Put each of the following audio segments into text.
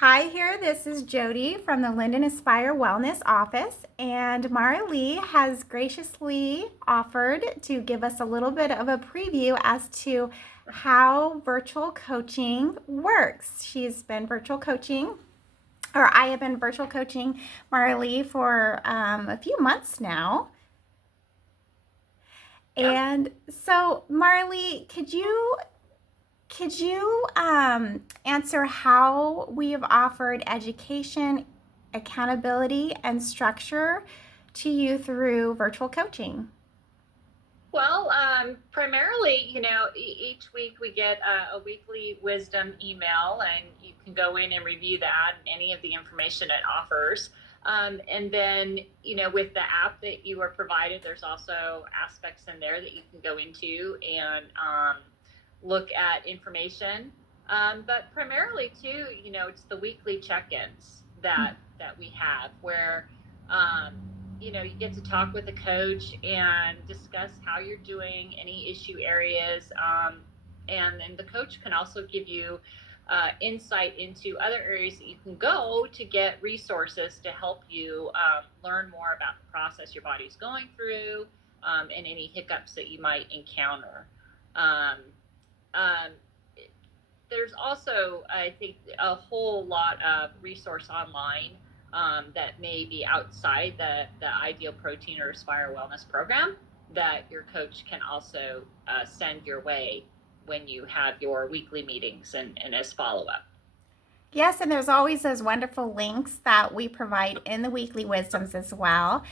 Hi here, this is Jodee from the Linden Aspire Wellness office, and Mara Lee has graciously offered to give us a little bit of a preview as to how virtual coaching works. She's been virtual coaching, or I have been virtual coaching Mara Lee for a few months now. Yeah. And so, Marley, could you answer how we have offered education, accountability, and structure to you through virtual coaching? Well, primarily, each week we get a weekly wisdom email, and you can go in and review that and any of the information it offers. And then, with the app that you are provided, there's also aspects in there that you can go into and look at information. But primarily, too, it's the weekly check-ins that we have where um, you get to talk with a coach and discuss how you're doing, any issue areas. And then the coach can also give you insight into other areas that you can go to get resources to help you learn more about the process your body's going through, and any hiccups that you might encounter. Um, um, there's also, I think, a whole lot of resource online that may be outside the Ideal Protein or Aspire Wellness program that your coach can also send your way when you have your weekly meetings and as follow up. Yes, and there's always those wonderful links that we provide in the weekly wisdoms as well.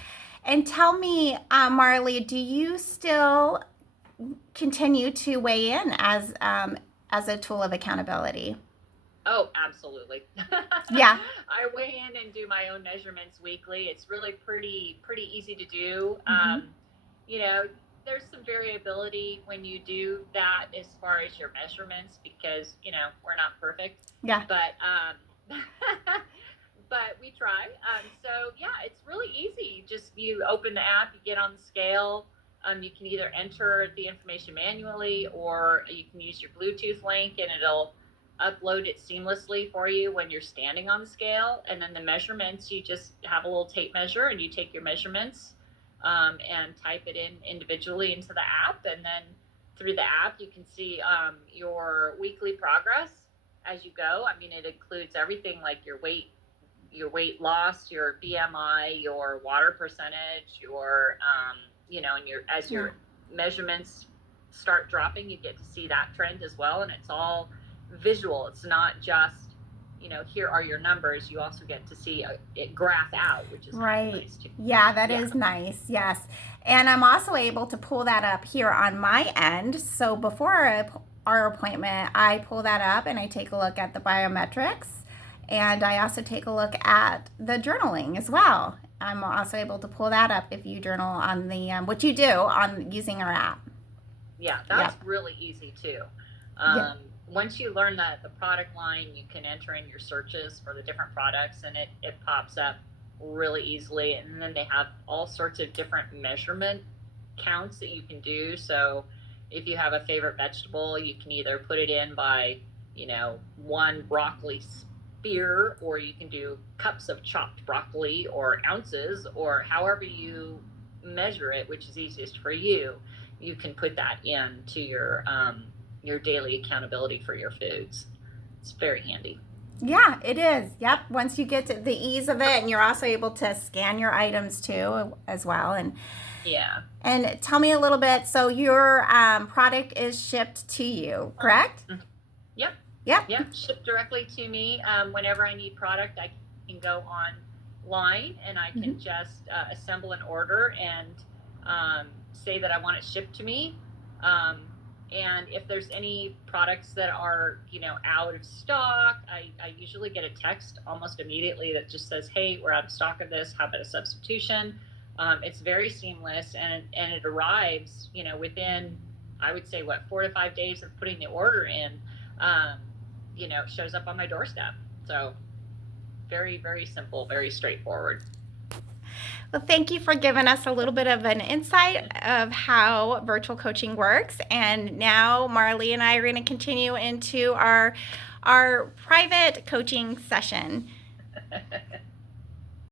And tell me, Marley, do you still continue to weigh in as a tool of accountability? Oh, absolutely. Yeah. I weigh in and do my own measurements weekly. It's really pretty easy to do. Mm-hmm. You know, there's some variability when you do that as far as your measurements because we're not perfect, Yeah. but but we try. So yeah, it's really easy. Just you open the app, you get on the scale. You can either enter the information manually or you can use your Bluetooth link and it'll upload it seamlessly for you when you're standing on the scale. And then the measurements, you just have a little tape measure and you take your measurements and type it in individually into the app. And then through the app, you can see your weekly progress as you go. I mean, it includes everything like your weight loss, your BMI, your water percentage, and as Yeah. your measurements start dropping, you get to see that trend as well. And it's all visual. It's not just, here are your numbers. You also get to see it graph out, which is kind of Right. nice too. Yeah, that Yeah. is nice. Yes. And I'm also able to pull that up here on my end. So before our appointment, I pull that up and I take a look at the biometrics. And I also take a look at the journaling as well. I'm also able to pull that up if you journal on the, what you do on using our app. Yeah, Yep. that's really easy too. Yep. Once you learn that the product line, you can enter in your searches for the different products and it pops up really easily. And then they have all sorts of different measurement counts that you can do. So if you have a favorite vegetable, you can either put it in by, one broccoli spear, or you can do cups of chopped broccoli or ounces, or however you measure it, which is easiest for you. You can put that into your daily accountability for your foods. It's very handy. Yeah, it is. Yep. Once you get to the ease of it, and you're also able to scan your items too, as well. Yeah. And tell me a little bit. So your product is shipped to you, correct? Yep. Yep. Yep. Shipped directly to me. Whenever I need product, I can go online and I Mm-hmm. can just assemble an order and say that I want it shipped to me. Um, and if there's any products that are, out of stock, I usually get a text almost immediately that just says, "Hey, we're out of stock of this. How about a substitution?" It's very seamless and it arrives, within, I would say, 4 to 5 days of putting the order in. Um, shows up on my doorstep. So very, very simple, very straightforward. Well, thank you for giving us a little bit of an insight of how virtual coaching works. And now Marley and I are going to continue into our private coaching session.